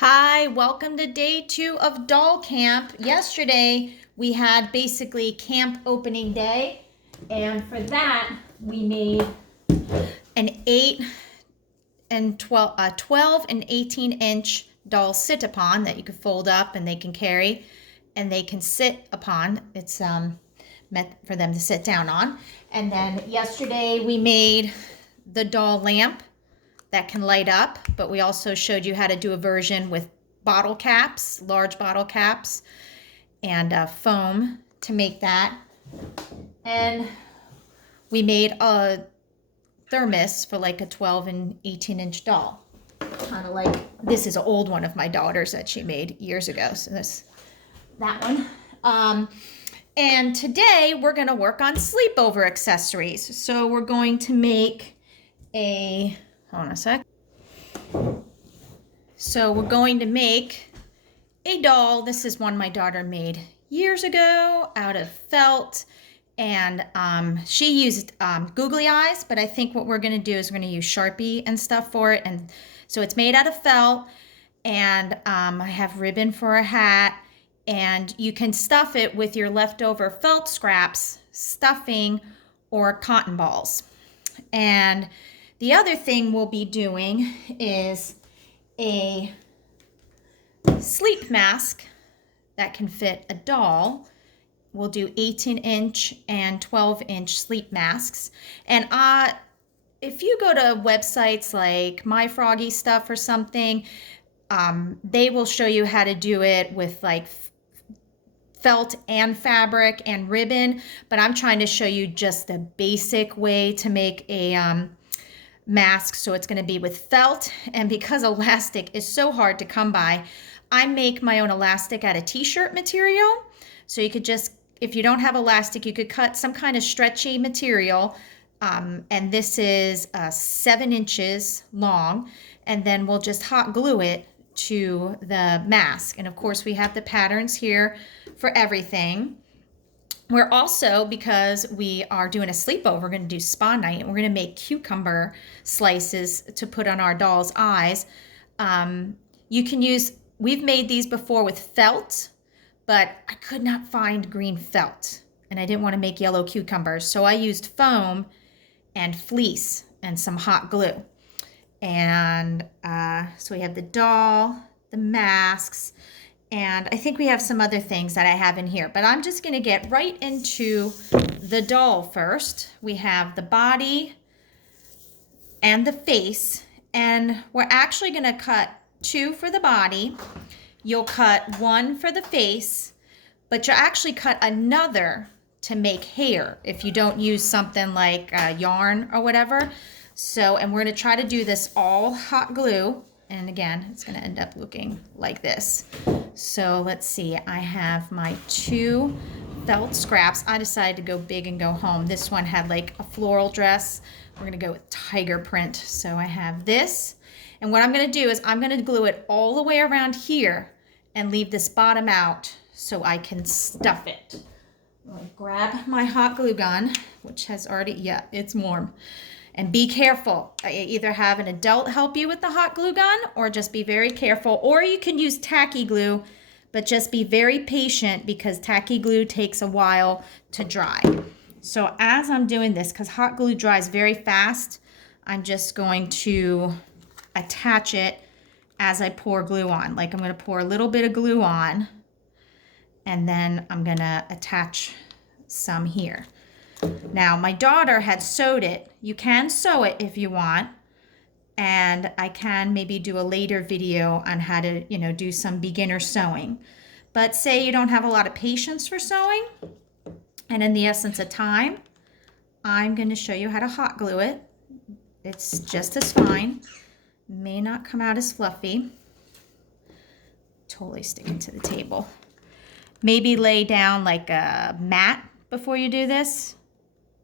Hi, welcome to day 2 of doll camp. Yesterday we had basically camp opening day, and for that we made an 12 and 18-inch doll sit-upon that you can fold up and they can carry and they can sit upon. It's meant for them to sit down on. And then yesterday we made the doll lamp that can light up, but we also showed you how to do a version with bottle caps, large bottle caps, and foam to make that. And we made a thermos for like a 12 and 18-inch doll. Kind of like, this is an old one of my daughter's that she made years ago. So that one. And today we're going to work on sleepover accessories. So we're going to make hold on a sec. So we're going to make a doll. This is one my daughter made years ago out of felt. And she used googly eyes, but I think what we're going to do is we're going to use Sharpie and stuff for it. And so it's made out of felt, and I have ribbon for a hat, and you can stuff it with your leftover felt scraps, stuffing, or cotton balls. And the other thing we'll be doing is a sleep mask that can fit a doll. We'll do 18-inch and 12-inch sleep masks. And if you go to websites like My Froggy Stuff or something, they will show you how to do it with like felt and fabric and ribbon. But I'm trying to show you just the basic way to make a mask. So it's going to be with felt, and because elastic is so hard to come by, I make my own elastic out of t-shirt material. So you could just, if you don't have elastic, you could cut some kind of stretchy material, and this is 7 inches long, and then we'll just hot glue it to the mask. And of course we have the patterns here for everything. We're also, because we are doing a sleepover, we're going to do spa night, and we're going to make cucumber slices to put on our doll's eyes. You can use, we've made these before with felt, but I could not find green felt, and I didn't want to make yellow cucumbers. So I used foam and fleece and some hot glue. And so we have the doll, the masks, and I think we have some other things that I have in here, but I'm just going to get right into the doll first. We have the body and the face, and we're actually going to cut 2 for the body. You'll cut 1 for the face, but you'll actually cut another to make hair if you don't use something like yarn or whatever. So, and we're going to try to do this all hot glue. And again, it's going to end up looking like this. So let's see, I have my 2 felt scraps. I decided to go big and go home. This one had like a floral dress. We're going to go with tiger print. So I have this. And what I'm going to do is I'm going to glue it all the way around here and leave this bottom out so I can stuff it. I'm going to grab my hot glue gun, which has already, yeah, it's warm. And be careful. Either have an adult help you with the hot glue gun, or just be very careful. Or you can use tacky glue, but just be very patient because tacky glue takes a while to dry. So as I'm doing this, because hot glue dries very fast, I'm just going to attach it as I pour glue on. Like I'm going to pour a little bit of glue on, and then I'm going to attach some here. Now, my daughter had sewed it. You can sew it if you want, and I can maybe do a later video on how to, do some beginner sewing. But say you don't have a lot of patience for sewing, and in the essence of time, I'm going to show you how to hot glue it. It's just as fine. May not come out as fluffy. Totally sticking to the table. Maybe lay down like a mat before you do this.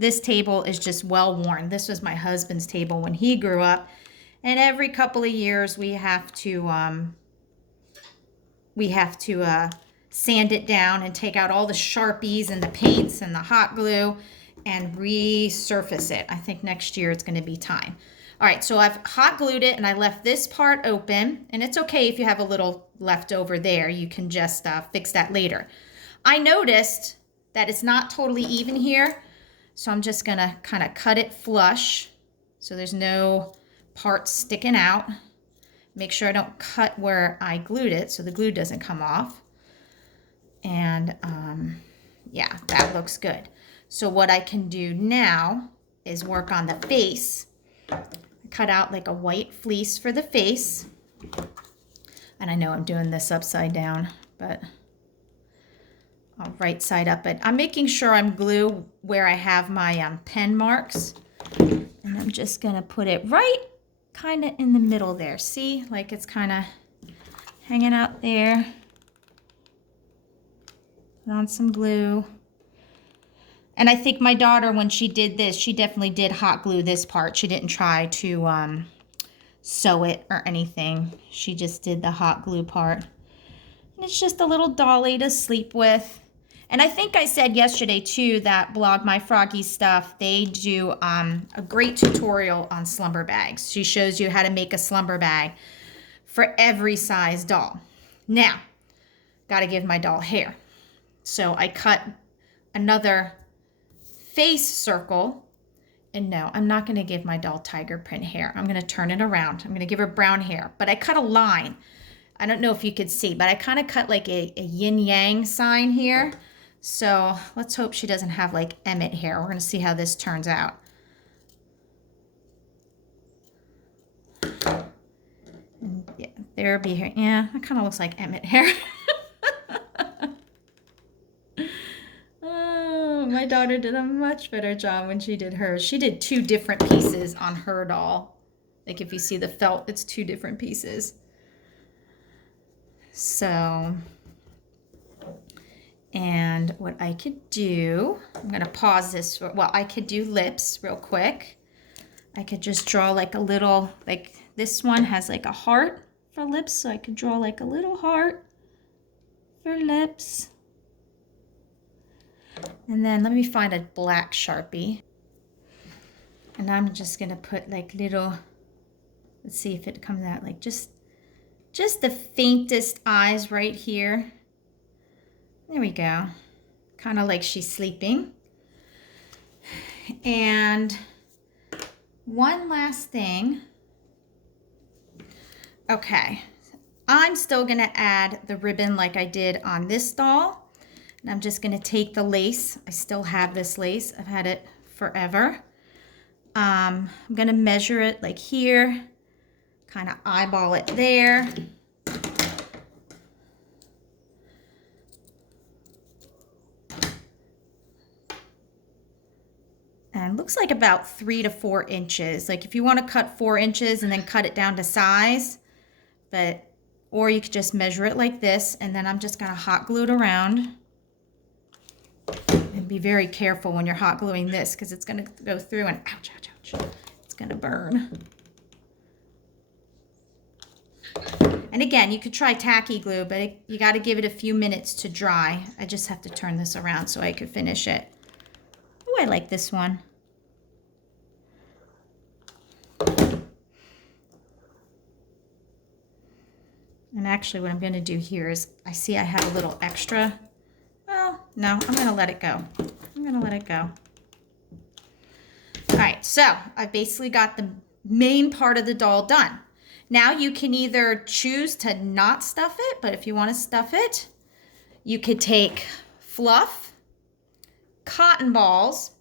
This table is just well worn. This was my husband's table when he grew up. And every couple of years we have to sand it down and take out all the Sharpies and the paints and the hot glue and resurface it. I think next year it's going to be time. All right, so I've hot glued it and I left this part open, and it's okay if you have a little left over there. You can just fix that later. I noticed that it's not totally even here, so I'm just gonna kind of cut it flush so there's no parts sticking out. Make sure I don't cut where I glued it so the glue doesn't come off. And yeah, that looks good. So what I can do now is work on the face. I cut out like a white fleece for the face. And I know I'm doing this upside down, but I'll right side up it. I'm making sure I'm glue where I have my pen marks. And I'm just gonna put it right kind of in the middle there. See, like it's kind of hanging out there. Put on some glue. And I think my daughter, when she did this, she definitely did hot glue this part. She didn't try to sew it or anything. She just did the hot glue part. And it's just a little dolly to sleep with. And I think I said yesterday too that Blog My Froggy Stuff, they do a great tutorial on slumber bags. She shows you how to make a slumber bag for every size doll. Now, got to give my doll hair. So I cut another face circle, and no, I'm not going to give my doll tiger print hair. I'm going to turn it around. I'm going to give her brown hair, but I cut a line. I don't know if you could see, but I kind of cut like a yin yang sign here. So let's hope she doesn't have like Emmett hair. We're going to see how this turns out. And yeah, there be hair. Yeah, it kind of looks like Emmett hair. My daughter did a much better job when she did hers. She did 2 different pieces on her doll. Like if you see the felt, it's 2 different pieces. So, and what I could do, I'm going to pause this. Well, I could do lips real quick. I could just draw like a little, like this one has like a heart for lips. So I could draw like a little heart for lips. And then let me find a black Sharpie. And I'm just going to put like little, let's see if it comes out, like just the faintest eyes right here. There we go. Kind of like she's sleeping. And one last thing. Okay. I'm still going to add the ribbon like I did on this doll. And I'm just going to take the lace. I still have this lace. I've had it forever. I'm going to measure it like here. Kind of eyeball it there. And looks like about 3 to 4 inches. Like if you want to cut 4 inches and then cut it down to size, or you could just measure it like this, and then I'm just going to hot glue it around. And be very careful when you're hot gluing this because it's going to go through and ouch, ouch, ouch. It's going to burn. And again, you could try tacky glue, but you got to give it a few minutes to dry. I just have to turn this around so I could finish it. Oh, I like this one. And actually what I'm going to do here is, I see I have a little extra. Well, no, I'm going to let it go. I'm going to let it go. All right, so I basically got the main part of the doll done. Now you can either choose to not stuff it, but if you want to stuff it, you could take fluff, cotton balls.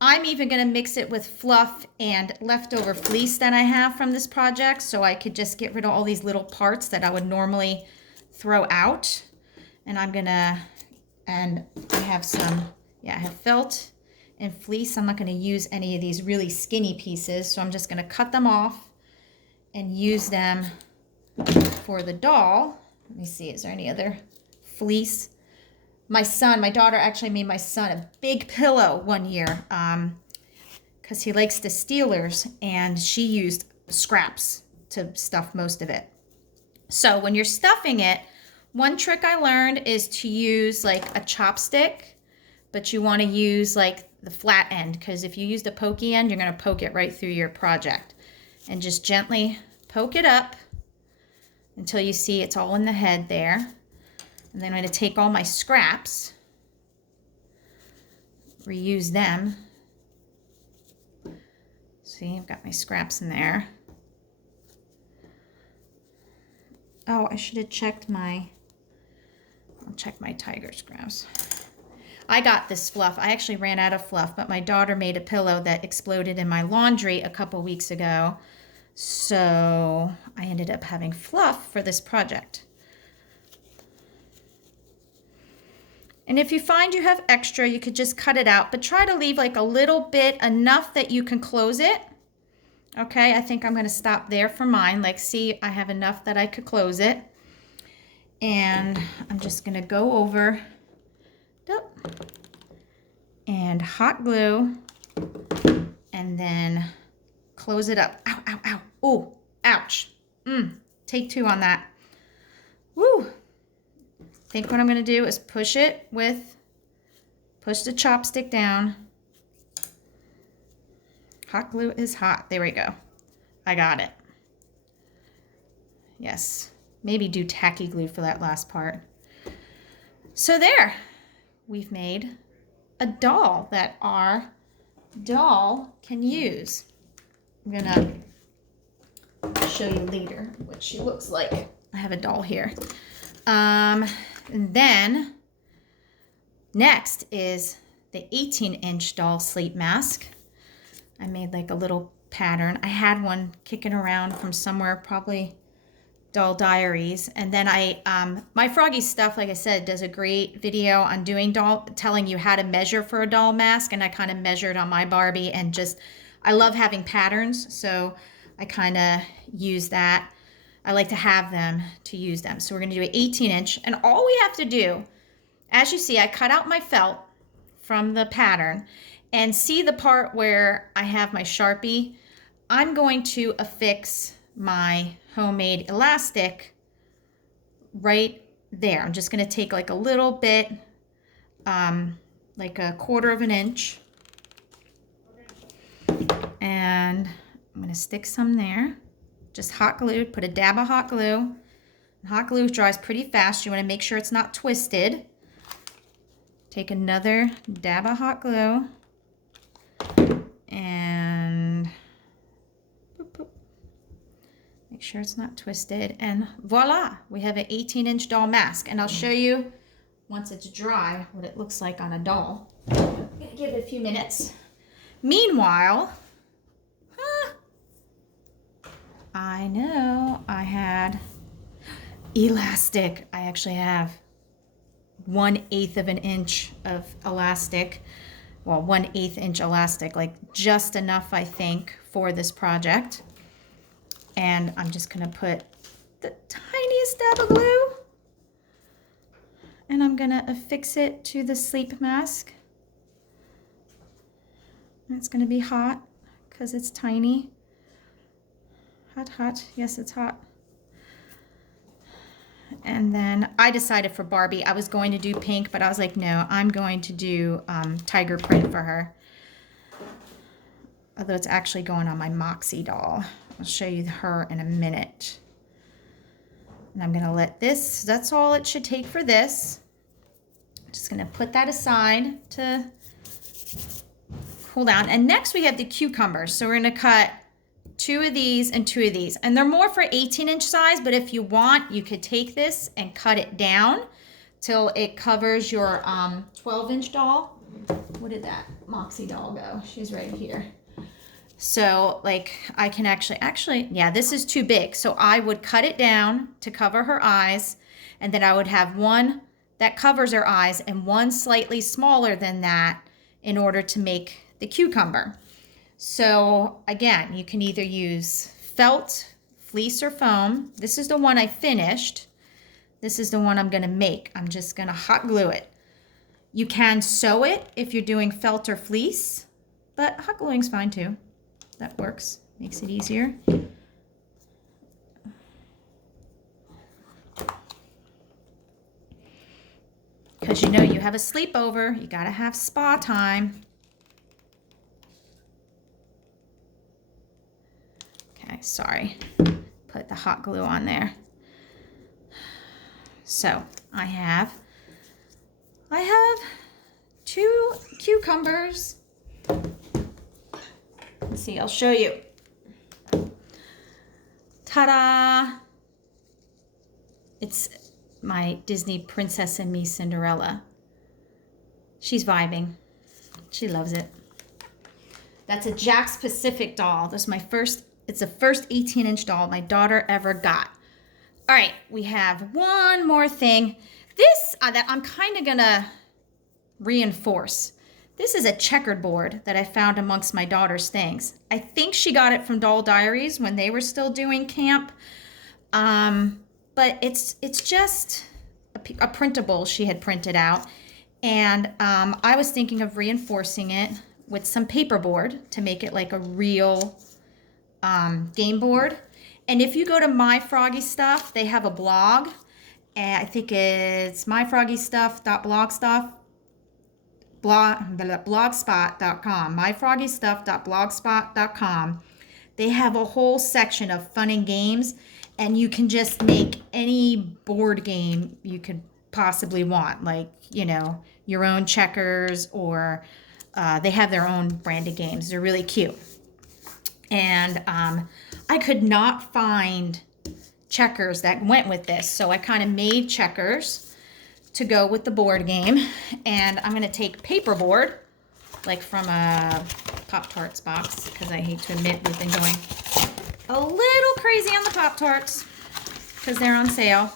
I'm even going to mix it with fluff and leftover fleece that I have from this project, so I could just get rid of all these little parts that I would normally throw out. And I'm going to, and I have some, yeah, I have felt and fleece. I'm not going to use any of these really skinny pieces, so I'm just going to cut them off and use them for the doll. Let me see, is there any other fleece? My daughter actually made my son a big pillow one year because he likes the Steelers, and she used scraps to stuff most of it. So when you're stuffing it, one trick I learned is to use like a chopstick, but you want to use like the flat end, because if you use the pokey end, you're going to poke it right through your project. and just gently poke it up until you see it's all in the head there. And then I'm going to take all my scraps, reuse them. See, I've got my scraps in there. Oh, I should have checked I'll check my tiger scraps. I got this fluff. I actually ran out of fluff, but my daughter made a pillow that exploded in my laundry a couple weeks ago. So I ended up having fluff for this project. And if you find you have extra, you could just cut it out, but try to leave like a little bit, enough that you can close it. Okay, I think I'm going to stop there for mine. Like, see, I have enough that I could close it. And I'm just going to go over and hot glue and then close it up. Ow, ow, ow. Oh, ouch. Take two on that. Woo. I think what I'm going to do is push the chopstick down. Hot glue is hot. There we go. I got it. Yes. Maybe do tacky glue for that last part. So there. We've made a doll that our doll can use. I'm going to show you later what she looks like. I have a doll here. And then next is the 18-inch doll sleep mask. I made like a little pattern. I had one kicking around from somewhere, probably Doll Diaries. And then my Froggy Stuff, like I said, does a great video on telling you how to measure for a doll mask. And I kind of measured on my Barbie, and I love having patterns. So I kind of use that. I like to have them to use them. So we're going to do an 18-inch. And all we have to do, as you see, I cut out my felt from the pattern. And see the part where I have my Sharpie? I'm going to affix my homemade elastic right there. I'm just going to take like a little bit, like a 1/4 of an inch. And I'm going to stick some there. Just hot glue. Put a dab of hot glue. Hot glue dries pretty fast. You want to make sure it's not twisted. Take another dab of hot glue. And boop, boop. Make sure it's not twisted. And voila, we have an 18-inch doll mask. And I'll show you, once it's dry, what it looks like on a doll. I'm going to give it a few minutes. Meanwhile, I know I had elastic. I actually have 1/8 of an inch of elastic. Well, 1/8 inch elastic, like just enough, I think, for this project. And I'm just going to put the tiniest dab of glue. And I'm going to affix it to the sleep mask. And it's going to be hot because it's tiny. Hot, hot. Yes, it's hot. And then I decided for Barbie, I was going to do pink, but I was like, no, I'm going to do tiger print for her. Although it's actually going on my Moxie doll. I'll show you her in a minute. And I'm going to let this, that's all it should take for this. I'm just going to put that aside to cool down. And next we have the cucumbers. So we're going to cut 2 of these and 2 of these. And they're more for 18-inch size, but if you want, you could take this and cut it down till it covers your 12-inch doll. Where did that Moxie doll go? She's right here. So like I can actually, yeah, this is too big. So I would cut it down to cover her eyes, and then I would have one that covers her eyes and one slightly smaller than that in order to make the cucumber. So again, you can either use felt, fleece, or foam. This is the one I finished. This is the one I'm going to make. I'm just going to hot glue it. You can sew it if you're doing felt or fleece, but hot gluing's fine too. That works, makes it easier. Because you know you have a sleepover, you got to have spa time. Okay, sorry, put the hot glue on there. So I have 2 cucumbers. Let's see, I'll show you. Ta-da! It's my Disney Princess and Me Cinderella. She's vibing. She loves it. That's a Jack's Pacific doll. This is my first, it's the first 18-inch doll my daughter ever got. All right, we have one more thing. This, that I'm kind of gonna reinforce. This is a checkered board that I found amongst my daughter's things. I think she got it from Doll Diaries when they were still doing camp. But it's just a printable she had printed out. And I was thinking of reinforcing it with some paperboard to make it like a real game board. And if you go to My Froggy Stuff, they have a blog. And I think it's blogspot.com, myfroggystuff.blogspot.com. They have a whole section of fun and games, and you can just make any board game you could possibly want, like, you know, your own checkers, or they have their own branded games. They're really cute. And I could not find checkers that went with this, so I kind of made checkers to go with the board game. And I'm going to take paperboard, like from a Pop-Tarts box, because I hate to admit we've been going a little crazy on the Pop-Tarts because they're on sale.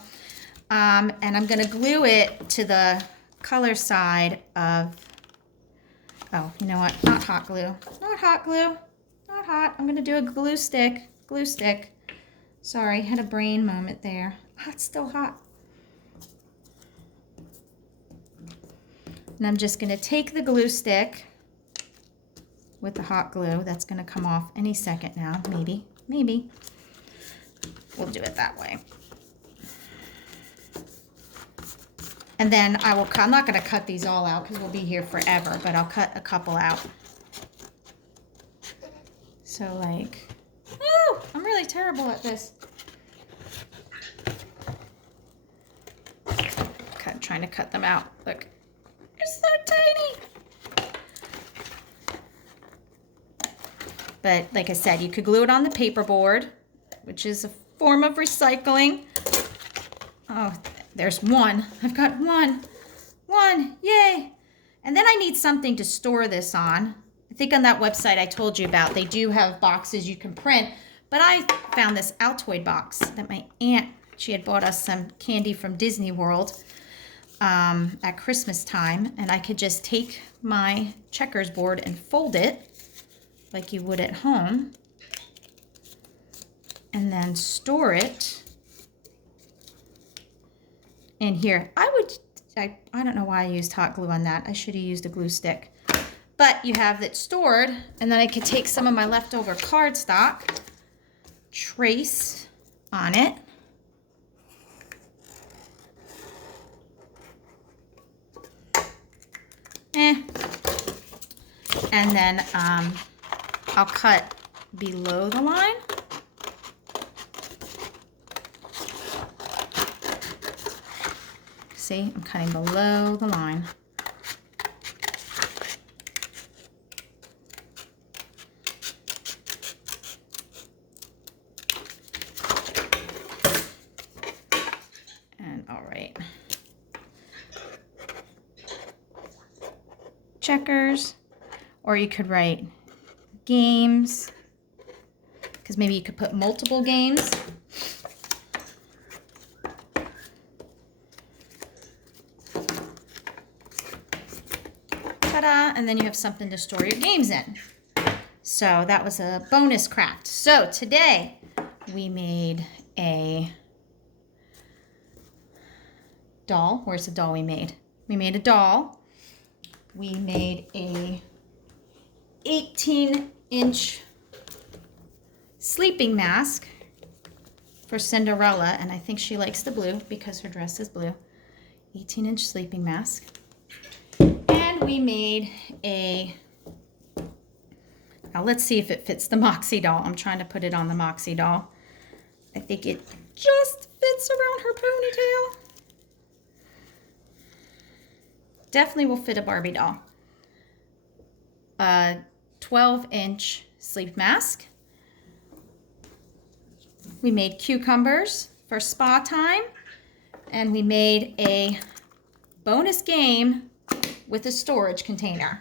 And I'm going to glue it to the color side of, oh, you know what? Not hot glue. Not hot glue. Not hot. I'm going to do a glue stick. Glue stick. Sorry, had a brain moment there. Oh, it's still hot. And I'm just going to take the glue stick with the hot glue. That's going to come off any second now. Maybe. Maybe. We'll do it that way. And then I will, I'm not going to cut these all out because we'll be here forever, but I'll cut a couple out. So like, oh, I'm really terrible at this. Trying to cut them out. Look, they're so tiny. But like I said, you could glue it on the paperboard, which is a form of recycling. Oh, there's one. I've got one. One, yay. And then I need something to store this on. I think on that website I told you about, they do have boxes you can print, but I found this Altoid box that my aunt, she had bought us some candy from Disney World at Christmas time, and I could just take my checkers board and fold it like you would at home, and then store it in here. I don't know why I used hot glue on that. I should have used a glue stick. But you have it stored, and then I could take some of my leftover cardstock, trace on it, and then I'll cut below the line. See, I'm cutting below the line. And all right. Checkers, or you could write games, because maybe you could put multiple games. Ta-da! And then you have something to store your games in. So that was a bonus craft. So today we made a doll. Where's the doll we made? We made a doll. We made a 18-inch sleeping mask for Cinderella, and I think she likes the blue because her dress is blue. 18-inch sleeping mask. And we made a Now let's see if it fits the Moxie doll. I'm trying to put it on the Moxie doll. I think it just fits around her ponytail. Definitely will fit a Barbie doll. A 12-inch sleep mask. We made cucumbers for spa time. And we made a bonus game with a storage container.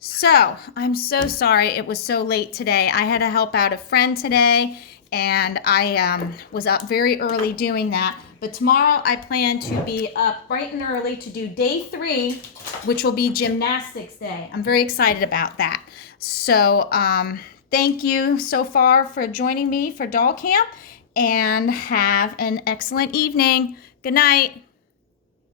So, I'm so sorry it was so late today. I had to help out a friend today, and I was up very early doing that. But tomorrow I plan to be up bright and early to do day 3, which will be gymnastics day. I'm very excited about that. So, thank you so far for joining me for Doll Camp, and have an excellent evening. Good night.